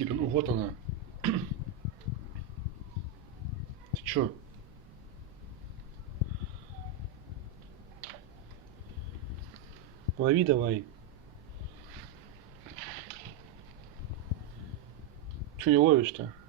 квартире. Ну вот она. Ты чё? Лови давай. Чё не ловишь-то?